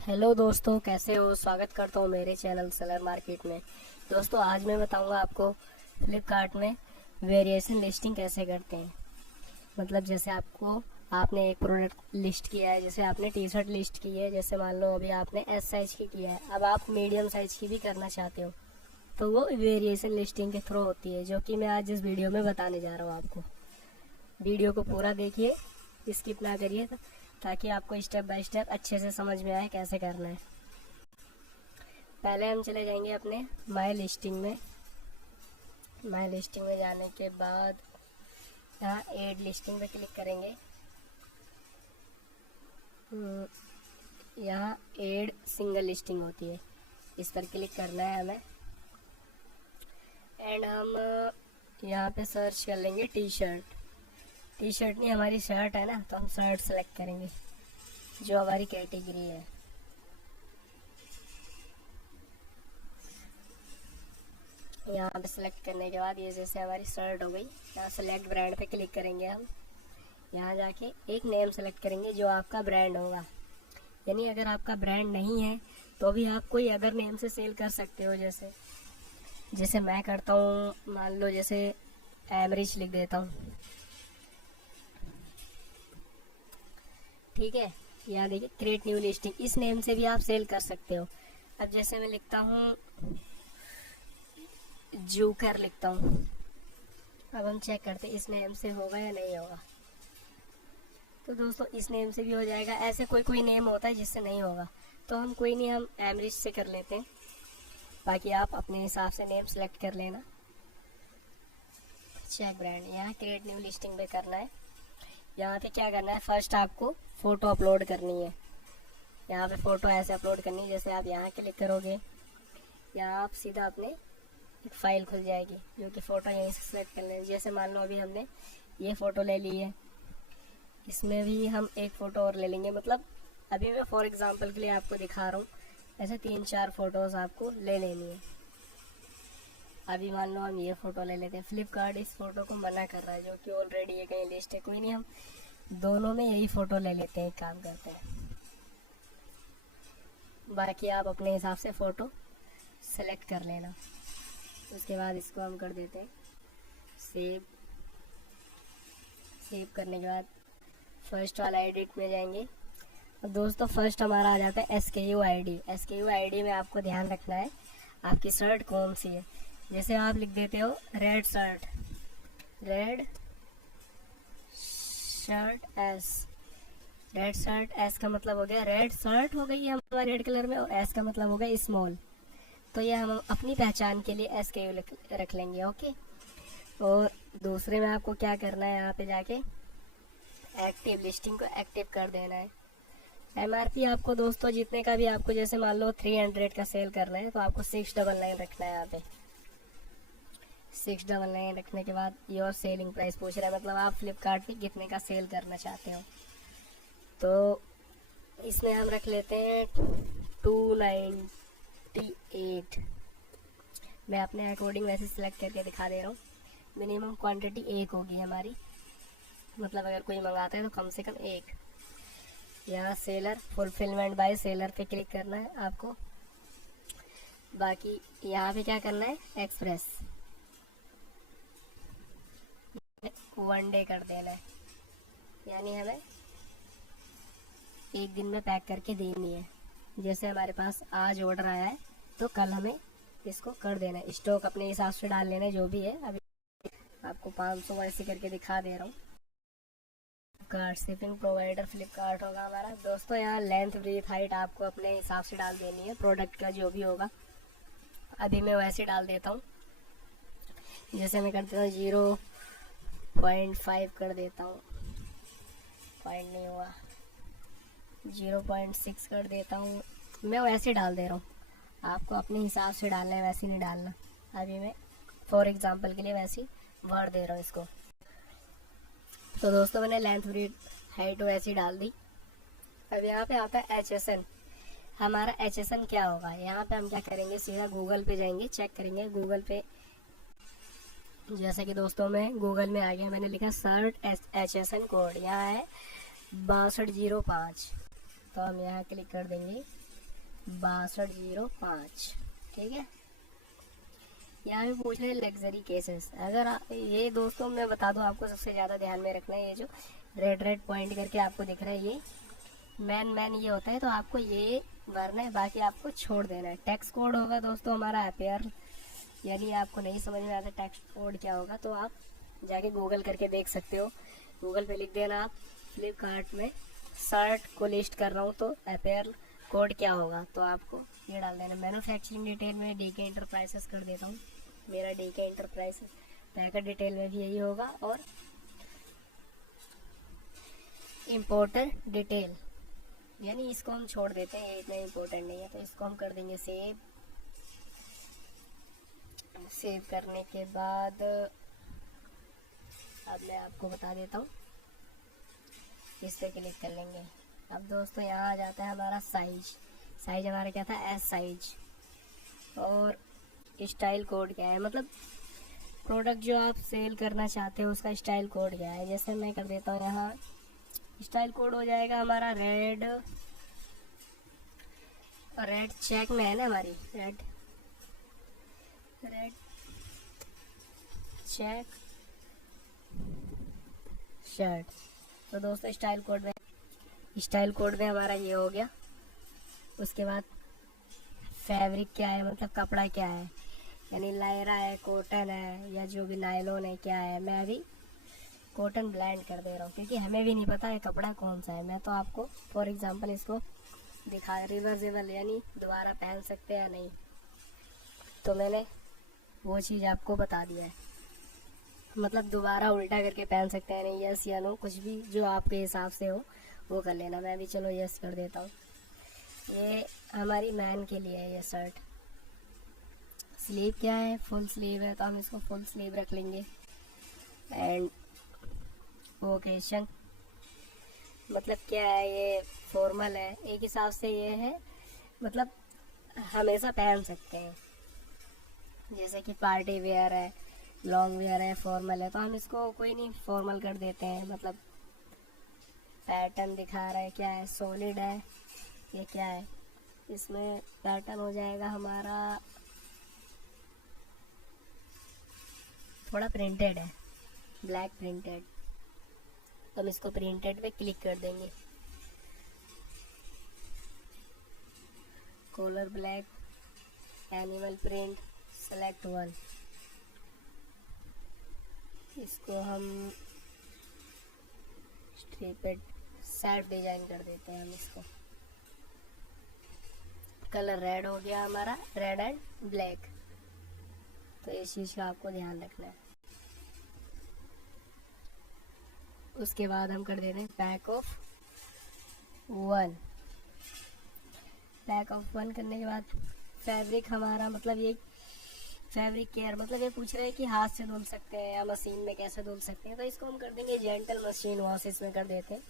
Hello दोस्तों, कैसे हो। स्वागत करता हूँ मेरे चैनल सेलर मार्केट में। दोस्तों, आज मैं बताऊँगा आपको फ्लिपकार्ट में वेरिएशन लिस्टिंग कैसे करते हैं। मतलब जैसे आपने एक प्रोडक्ट लिस्ट किया है, जैसे आपने टी शर्ट लिस्ट की है, जैसे मान लो अभी आपने एस साइज की किया है, अब आप मीडियम साइज की भी करना चाहते हो, तो वो वेरिएशन लिस्टिंग के थ्रू होती है, जो कि मैं आज इस वीडियो में बताने जा रहा हूँ आपको। वीडियो को पूरा देखिए, स्किप ना करिए, ताकि आपको स्टेप बाय स्टेप अच्छे से समझ में आए कैसे करना है। पहले हम चले जाएंगे अपने माई लिस्टिंग में। माई लिस्टिंग में जाने के बाद यहाँ एड लिस्टिंग पे क्लिक करेंगे। यहाँ एड सिंगल लिस्टिंग होती है, इस पर क्लिक करना है हमें। एंड हम यहाँ पे सर्च कर लेंगे टी शर्ट। टी शर्ट नहीं, हमारी शर्ट है ना, तो हम शर्ट सेलेक्ट करेंगे जो हमारी कैटेगरी है। यहाँ पे सेलेक्ट करने के बाद ये जैसे हमारी शर्ट हो गई, यहाँ सेलेक्ट ब्रांड पे क्लिक करेंगे हम। यहाँ जाके एक नेम सेलेक्ट करेंगे जो आपका ब्रांड होगा। यानी अगर आपका ब्रांड नहीं है तो भी आप कोई अदर नेम से सेल कर सकते हो। जैसे मैं करता हूँ, मान लो जैसे एमरिच लिख देता हूँ, ठीक है। यहाँ देखिए क्रिएट न्यू लिस्टिंग, इस नेम से भी आप सेल कर सकते हो। अब जैसे मैं लिखता हूँ जूकर लिखता हूँ, अब हम चेक करते हैं इस नेम से होगा या नहीं होगा। तो दोस्तों, इस नेम से भी हो जाएगा। ऐसे कोई कोई नेम होता है जिससे नहीं होगा, तो हम कोई नहीं, हम एमरिच से कर लेते हैं। बाकी आप अपने हिसाब से नेम सेलेक्ट कर लेना। चेक ब्रांड, यहाँ क्रिएट न्यू लिस्टिंग पे करना है। यहाँ पे क्या करना है, फर्स्ट आपको फ़ोटो अपलोड करनी है। यहाँ पे फ़ोटो ऐसे अपलोड करनी है, जैसे आप यहाँ क्लिक करोगे, यहाँ आप सीधा अपने एक फ़ाइल खुल जाएगी, जो कि फ़ोटो यहीं से सेलेक्ट कर लें। जैसे मान लो अभी हमने ये फ़ोटो ले ली है, इसमें भी हम एक फ़ोटो और ले लेंगे। मतलब अभी मैं फॉर एग्जांपल के लिए आपको दिखा रहा हूँ, ऐसे 3-4 फ़ोटोज़ आपको ले लेनी है। अभी मान लो हम ये फ़ोटो ले लेते हैं। फ्लिपकार्ट इस फ़ोटो को मना कर रहा है, जो कि ऑलरेडी ये कहीं लिस्ट है। कोई नहीं, हम दोनों में यही फ़ोटो ले लेते हैं, एक काम करते हैं। बाकी आप अपने हिसाब से फ़ोटो सेलेक्ट कर लेना। उसके बाद इसको हम कर देते हैं सेव। सेव करने के बाद फर्स्ट वाला एडिट में जाएंगे। और दोस्तों, फर्स्ट हमारा आ जाता है SKU ID। SKU ID में आपको ध्यान रखना है आपकी शर्ट कौन सी है। जैसे आप लिख देते हो red shirt, red shirt S. Red shirt S का मतलब हो गया रेड शर्ट हो गई हमारा रेड कलर में, और एस का मतलब हो गया स्मॉल। तो ये हम अपनी पहचान के लिए SKU रख लेंगे, ओके। और दूसरे में आपको क्या करना है, यहाँ पे जाके एक्टिव लिस्टिंग को एक्टिव कर देना है। MRP आपको दोस्तों जितने का भी आपको, जैसे मान लो 300 का सेल करना है, तो आपको 699 रखना है। यहाँ पे 699 रखने के बाद योर सेलिंग प्राइस पूछ रहा है, मतलब आप फ्लिपकार्ट पे कितने का सेल करना चाहते हो। तो इसमें हम रख लेते हैं 298। मैं अपने अकॉर्डिंग वैसे सिलेक्ट करके दिखा दे रहा हूँ। मिनिमम क्वांटिटी 1 होगी हमारी, मतलब अगर कोई मंगाता है तो कम से कम 1। यहाँ सेलर फुलफिलमेंट बाय सेलर पे क्लिक करना है आपको। बाकी यहाँ पे क्या करना है, एक्सप्रेस 1 डे कर देना है। यानी हमें एक दिन में पैक करके देनी है। जैसे हमारे पास आज ऑर्डर आया है, तो कल हमें इसको कर देना है। स्टॉक अपने हिसाब से डाल लेना है, जो भी है। अभी आपको 500 ऐसे करके दिखा दे रहा हूँ। फ्लिपकार्ट शिपिंग प्रोवाइडर फ्लिपकार्ट होगा हमारा। दोस्तों, यहाँ लेंथ ब्रीथ हाइट आपको अपने हिसाब से डाल देनी है, प्रोडक्ट का जो भी होगा। अभी मैं वैसे डाल देता हूँ, जैसे मैं कर देता हूँ 0.5 कर देता हूँ, पॉइंट नहीं हुआ, 0.6 कर देता हूँ। मैं वैसे डाल दे रहा हूँ, आपको अपने हिसाब से डालना है, वैसे नहीं डालना। अभी मैं फॉर एग्जांपल के लिए वैसे वर्ड दे रहा हूँ इसको। तो दोस्तों, मैंने लेंथ ब्रीथ हाइट वैसी डाल दी। अब यहाँ पे आता है HSN। हमारा HSN क्या होगा, यहाँ पे हम क्या करेंगे, सीधा गूगल पे जाएंगे, चेक करेंगे गूगल पे। जैसे कि दोस्तों, मैं गूगल में आ गया, मैंने लिखा सर्च HSN कोड, यहाँ है 6205। तो हम यहाँ क्लिक कर देंगे। 6205। ठीक है, यहाँ भी पूछ रहे हैं लग्जरी केसेस। अगर ये दोस्तों मैं बता दूं आपको, सबसे ज़्यादा ध्यान में रखना है, ये जो रेड रेड पॉइंट करके आपको दिख रहा है ये मैन ये होता है, तो आपको ये भरना है, बाकी आपको छोड़ देना है। टैक्स कोड होगा दोस्तों हमारा अपेयर, यानी आपको नहीं समझ में आता टैक्स कोड क्या होगा तो आप जाके गूगल करके देख सकते हो। गूगल पे लिख देना आप फ्लिपकार्ट में शर्ट को लिस्ट कर रहा हूँ तो अपेयर कोड क्या होगा, तो आपको ये डाल देना। मैन्युफैक्चरिंग डिटेल में डीके इंटरप्राइजेस कर देता हूँ, मेरा डीके इंटरप्राइजेस। पैकेट डिटेल में भी यही होगा, और इंपोर्टर डिटेल, यानी इसको हम छोड़ देते हैं, ये इतना इम्पोर्टेंट नहीं है, तो इसको हम कर देंगे सेव। सेव करने के बाद अब मैं आपको बता देता हूँ, इस पर क्लिक कर लेंगे। अब दोस्तों यहाँ आ जाता है हमारा साइज हमारा क्या था, एस साइज। और स्टाइल कोड क्या है, मतलब प्रोडक्ट जो आप सेल करना चाहते हो उसका स्टाइल कोड क्या है। जैसे मैं कर देता हूँ, यहाँ स्टाइल कोड हो जाएगा हमारा रेड चेक में है ना हमारी, रेड चेक शर्ट। तो दोस्तों स्टाइल कोड में हमारा ये हो गया। उसके बाद फैब्रिक क्या है, मतलब कपड़ा क्या है, यानी लायरा है, कॉटन है, या जो भी नायलॉन है, क्या है। मैं अभी कॉटन ब्लेंड कर दे रहा हूँ क्योंकि हमें भी नहीं पता है कपड़ा कौन सा है। मैं तो आपको फॉर एग्जांपल इसको दिखा, रिवर्सेबल यानी दोबारा पहन सकते हैं या नहीं, तो मैंने वो चीज़ आपको बता दिया है, मतलब दोबारा उल्टा करके पहन सकते हैं नहीं, यस या नो, कुछ भी जो आपके हिसाब से हो वो कर लेना। मैं भी चलो यस कर देता हूँ। ये हमारी मैन के लिए है ये शर्ट। स्लीव क्या है, फुल स्लीव है, तो हम इसको फुल स्लीव रख लेंगे। एंड ओकेशन मतलब क्या है, ये फॉर्मल है, एक हिसाब से ये है, मतलब हमेशा पहन सकते हैं। जैसे कि पार्टी वेयर है, लॉन्ग वेयर है, फॉर्मल है, तो हम इसको कोई नहीं फॉर्मल कर देते हैं। मतलब पैटर्न दिखा रहा है, क्या है, सॉलिड है, ये क्या है, इसमें पैटर्न हो जाएगा हमारा थोड़ा प्रिंटेड है, ब्लैक प्रिंटेड, तो हम इसको प्रिंटेड पे क्लिक कर देंगे। Collar black, animal print, select one, इसको हम स्ट्रिपेड सेल्फ डिजाइन कर देते हैं हम इसको। कलर रेड हो गया हमारा, रेड एंड ब्लैक, तो इस चीज़ का आपको ध्यान रखना है। उसके बाद हम कर देते हैं पैक ऑफ वन करने के बाद फैब्रिक हमारा, मतलब ये फैब्रिक केयर, मतलब ये पूछ रहे हैं कि हाथ से धुल सकते हैं या मशीन में कैसे धुल सकते हैं, तो इसको हम कर देंगे जेंटल मशीन वॉश, इसमें कर देते हैं,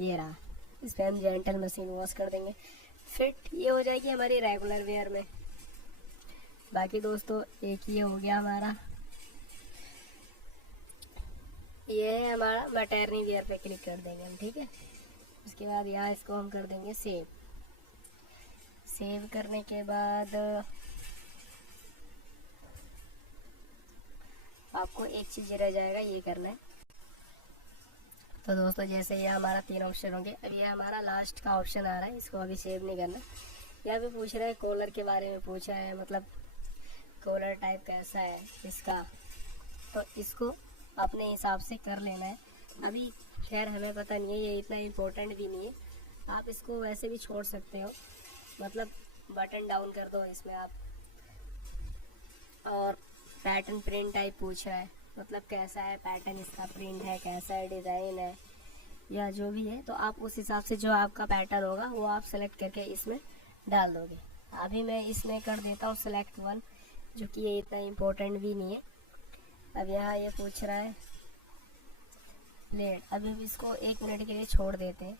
ये रहा, इस पर हम जेंटल मशीन वॉश कर देंगे। फिट ये हो जाएगी हमारी रेगुलर वेयर में। बाकी दोस्तों एक ये हो गया हमारा, ये है हमारा मैटरनी वेयर पे क्लिक कर देंगे हम, ठीक है। उसके बाद यहाँ इसको हम कर देंगे सेव करने के बाद आपको एक चीज़ रह जाएगा, ये करना है। तो दोस्तों जैसे ये हमारा 3 ऑप्शन होंगे, अब ये हमारा लास्ट का ऑप्शन आ रहा है, इसको अभी सेव नहीं करना। यहाँ पे पूछ रहा है कॉलर के बारे में पूछा है, मतलब कॉलर टाइप कैसा है इसका, तो इसको अपने हिसाब से कर लेना है। अभी खैर हमें पता नहीं है, ये इतना इम्पोर्टेंट भी नहीं है, आप इसको वैसे भी छोड़ सकते हो, मतलब बटन डाउन कर दो इसमें आप। और पैटर्न प्रिंट टाइप पूछ रहा है, मतलब कैसा है पैटर्न, इसका प्रिंट है, कैसा है डिज़ाइन है, या जो भी है, तो आप उस हिसाब से जो आपका पैटर्न होगा वो आप सेलेक्ट करके इसमें डाल दोगे। अभी मैं इसमें कर देता हूँ सेलेक्ट वन, जो कि ये इतना इम्पोर्टेंट भी नहीं है। अब यहाँ ये पूछ रहा है प्लेट, अभी हम इसको 1 मिनट के लिए छोड़ देते हैं,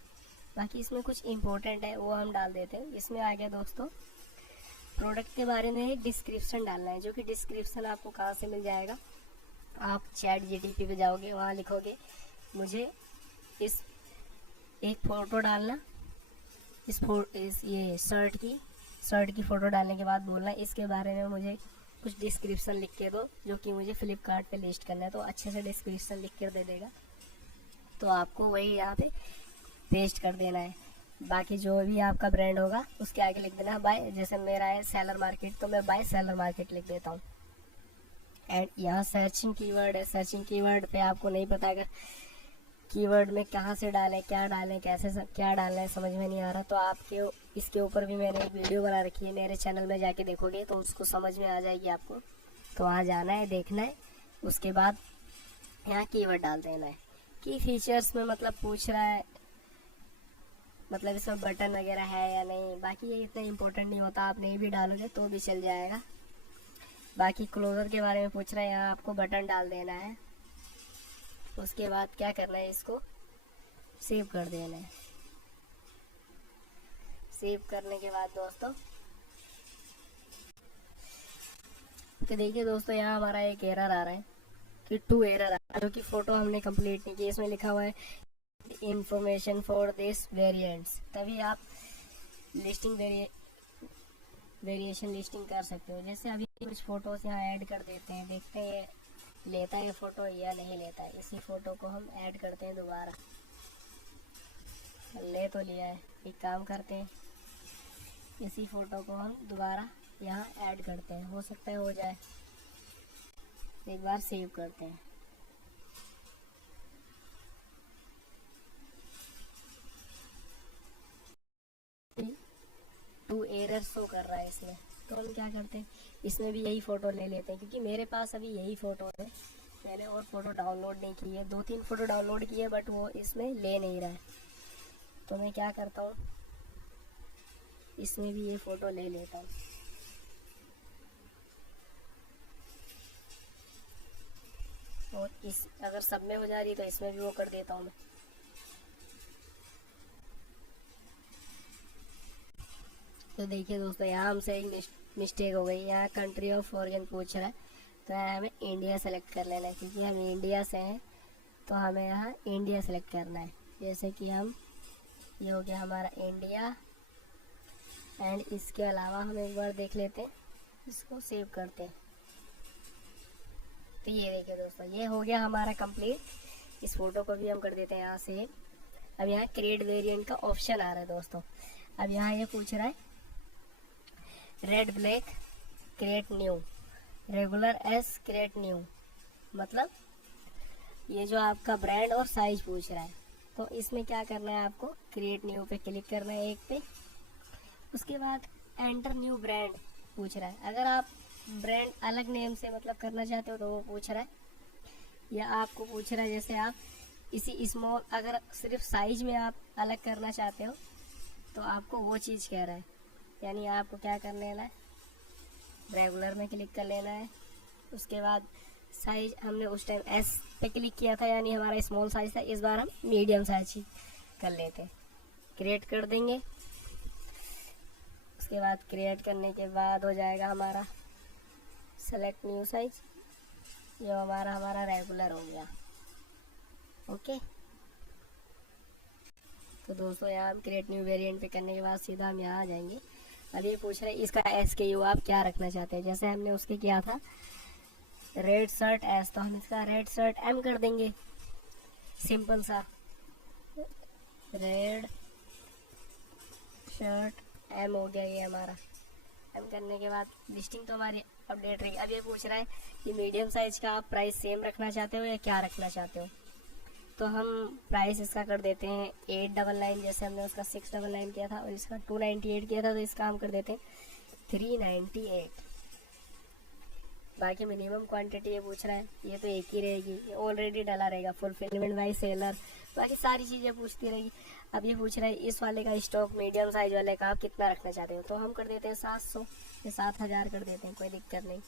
बाकी इसमें कुछ इम्पोर्टेंट है वो हम डाल देते हैं। इसमें आ गया दोस्तों प्रोडक्ट के बारे में एक डिस्क्रिप्शन डालना है, जो कि डिस्क्रिप्शन आपको कहाँ से मिल जाएगा, आप चैट जीटीपी पे जाओगे, वहाँ लिखोगे मुझे एक फ़ोटो डालना इस ये शर्ट की, शर्ट की फ़ोटो डालने के बाद बोलना है इसके बारे में मुझे कुछ डिस्क्रिप्शन लिख के दो, जो कि मुझे फ्लिपकार्ट पे लिस्ट करना है। तो अच्छे से डिस्क्रिप्शन लिख कर दे देगा, तो आपको वही यहाँ पे पेस्ट कर देना है। बाकी जो भी आपका ब्रांड होगा उसके आगे लिख देना बाय, जैसे मेरा है सेलर मार्केट, तो मैं बाय सेलर मार्केट लिख देता हूँ। एंड यहाँ सर्चिंग कीवर्ड है, सर्चिंग कीवर्ड पे आपको नहीं पता अगर कीवर्ड में कहाँ से डालें, क्या डालें, कैसे क्या डालना है समझ में नहीं आ रहा, तो आपके इसके ऊपर भी मैंने एक वीडियो बना रखी है, मेरे चैनल में जाके देखोगे तो उसको समझ में आ जाएगी आपको। तो वहाँ जाना है, देखना है, उसके बाद यहाँ कीवर्ड डाल देना है। की फीचर्स में मतलब पूछ रहा है, मतलब इसमें बटन वगैरह है या नहीं, बाकी ये इतना इम्पोर्टेंट नहीं होता, आप नहीं भी डालोगे तो भी चल जाएगा। बाकी क्लोजर के बारे में पूछ रहा है, यहाँ आपको बटन डाल देना है। उसके बाद क्या करना है, इसको सेव कर देना है। सेव करने के बाद दोस्तों तो देखिए दोस्तों, यहाँ हमारा एक एरर आ रहा है कि 2 एरर आ रहा है, जो कि फ़ोटो हमने कंप्लीट नहीं की। इसमें लिखा हुआ है इंफॉर्मेशन फॉर दिस वेरिएंट्स, तभी आप लिस्टिंग वेरिएशन लिस्टिंग कर सकते हो। जैसे अभी कुछ फ़ोटोज़ यहाँ ऐड कर देते हैं, देखते हैं लेता है फ़ोटो या नहीं लेता है। इसी फ़ोटो को हम ऐड करते हैं दोबारा, ले तो लिया है, एक काम करते हैं, इसी फ़ोटो को हम दोबारा यहाँ ऐड करते हैं, हो सकता है हो जाए। एक बार सेव करते हैं। टू एरर शो कर रहा है इसमें, तो हम क्या करते हैं, इसमें भी यही फ़ोटो ले लेते हैं, क्योंकि मेरे पास अभी यही फ़ोटो है। मैंने और फ़ोटो डाउनलोड नहीं की है, 2-3 फ़ोटो डाउनलोड की है, बट वो इसमें ले नहीं रहा है। तो मैं क्या करता हूँ, इसमें भी ये फ़ोटो ले लेता हूँ। और इस अगर सब में हो जा रही तो इसमें भी वो कर देता हूँ मैं। तो देखिए दोस्तों, यहाँ हमसे एक मिस्टेक हो गई, यहाँ कंट्री ऑफ ऑरिजिन पूछ रहा है, तो यहाँ हमें इंडिया सेलेक्ट कर लेना है, क्योंकि हम इंडिया से हैं, तो हमें यहाँ इंडिया सेलेक्ट करना है। जैसे कि हम, ये हो गया हमारा इंडिया। एंड इसके अलावा हम एक बार देख लेते हैं, इसको सेव करते हैं। तो ये देखिए दोस्तों, ये हो गया हमारा कंप्लीट। इस फोटो को भी हम कर देते हैं यहाँ से। अब यहाँ क्रिएट वेरिएंट का ऑप्शन आ रहा है दोस्तों। अब यहाँ ये पूछ रहा है red black create new, regular S create new, मतलब ये जो आपका ब्रांड और साइज पूछ रहा है। तो इसमें क्या करना है, आपको क्रिएट न्यू पे क्लिक करना है एक पे। उसके बाद एंटर न्यू ब्रांड पूछ रहा है। अगर आप ब्रांड अलग नेम से मतलब करना चाहते हो तो वो पूछ रहा है, या आपको पूछ रहा है जैसे आप इसी स्मॉल, अगर सिर्फ साइज में आप अलग करना चाहते हो तो आपको वो चीज़ कह रहा है। यानी आपको क्या कर लेना है, रेगुलर में क्लिक कर लेना है। उसके बाद साइज हमने उस टाइम एस पे क्लिक किया था, यानी हमारा स्मॉल साइज था, इस बार हम मीडियम साइज ही कर लेते हैं। क्रिएट कर देंगे। उसके बाद क्रिएट करने के बाद हो जाएगा हमारा सेलेक्ट न्यू साइज, जो हमारा रेगुलर हो गया। ओके, तो दोस्तों यहाँ हम क्रिएट न्यू वेरिएंट पे करने के बाद सीधा हम यहाँ आ जाएंगे। अब ये पूछ रहे हैं इसका SKU आप क्या रखना चाहते हैं। जैसे हमने उसके किया था रेड शर्ट एस, तो हम इसका रेड शर्ट M कर देंगे, सिंपल सा रेड शर्ट M हो गया ये हमारा। M करने के बाद लिस्टिंग तो हमारी अपडेट रहेगी। अब ये पूछ रहा है कि मीडियम साइज का आप प्राइस सेम रखना चाहते हो या क्या रखना चाहते हो। तो हम प्राइस इसका कर देते हैं 899, जैसे हमने उसका 699 किया था और इसका 298 किया था, तो इसका हम कर देते हैं 398। बाकी मिनिमम क्वांटिटी ये पूछ रहा है, ये तो एक ही रहेगी, ये ऑलरेडी डला रहेगा, फुलफिलमेंट बाय सेलर, बाकी सारी चीज़ें पूछती रहेगी। अब ये पूछ रहा है इस वाले का स्टॉक मीडियम साइज वाले का आप कितना रखना चाहते हो, तो हम कर देते हैं 700 या 7000 कर देते हैं, कोई दिक्कत नहीं।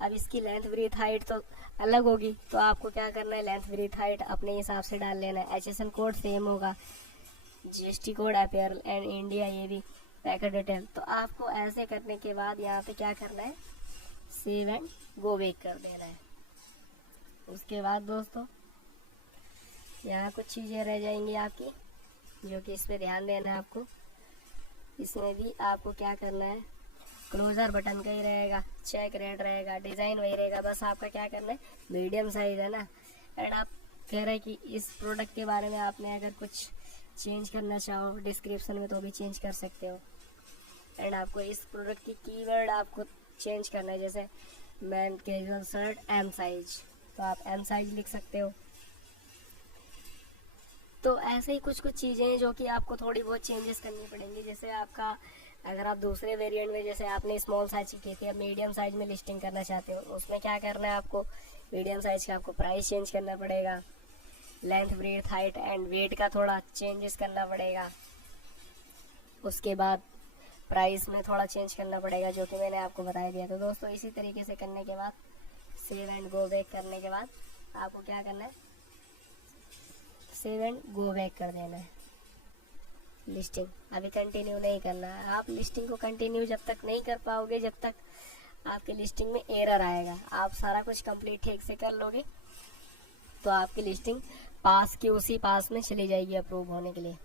अब इसकी लेंथ ब्रीथ हाइट तो अलग होगी, तो आपको क्या करना है, लेंथ ब्रीथ हाइट अपने हिसाब से डाल लेना है। HSN कोड सेम होगा, GST कोड अपीयरल एंड इंडिया, ये भी पैकेट डिटेल। तो आपको ऐसे करने के बाद यहाँ पे क्या करना है, सेव एंड गो बैक कर देना है। उसके बाद दोस्तों यहाँ कुछ चीज़ें रह जाएंगी आपकी, जो कि इस पे ध्यान देना है आपको। इसमें भी आपको क्या करना है, क्लोजर बटन का ही रहेगा, चेक रेट रहेगा, डिज़ाइन वही रहेगा, बस आपका क्या करना है, मीडियम साइज है ना। एंड आप कह रहे हैं कि इस प्रोडक्ट के बारे में आपने अगर कुछ चेंज करना चाहो डिस्क्रिप्शन में तो भी चेंज कर सकते हो। एंड आपको इस प्रोडक्ट की कीवर्ड आपको चेंज करना है, जैसे man casual shirt M size, तो आप एम साइज लिख सकते हो। तो ऐसे ही कुछ कुछ चीज़ें हैं जो कि आपको थोड़ी बहुत चेंजेस करनी पड़ेंगी। जैसे आपका अगर आप दूसरे वेरिएंट में, जैसे आपने स्मॉल साइज की थी, अब मीडियम साइज में लिस्टिंग करना चाहते हो, उसमें क्या करना है आपको, मीडियम साइज का आपको प्राइस चेंज करना पड़ेगा, length breadth height and weight का थोड़ा चेंजेस करना पड़ेगा, उसके बाद प्राइस में थोड़ा चेंज करना पड़ेगा जो कि मैंने आपको बता दिया। तो दोस्तों इसी तरीके से करने के बाद, सेव एंड गो बैक करने के बाद आपको क्या करना है, सेव एंड गो बैक कर देना है। लिस्टिंग अभी कंटिन्यू नहीं करना है, आप लिस्टिंग को कंटिन्यू जब तक नहीं कर पाओगे जब तक आपकी लिस्टिंग में एरर आएगा। आप सारा कुछ कंप्लीट ठीक से कर लोगे तो आपकी लिस्टिंग पास की उसी पास में चली जाएगी अप्रूव होने के लिए।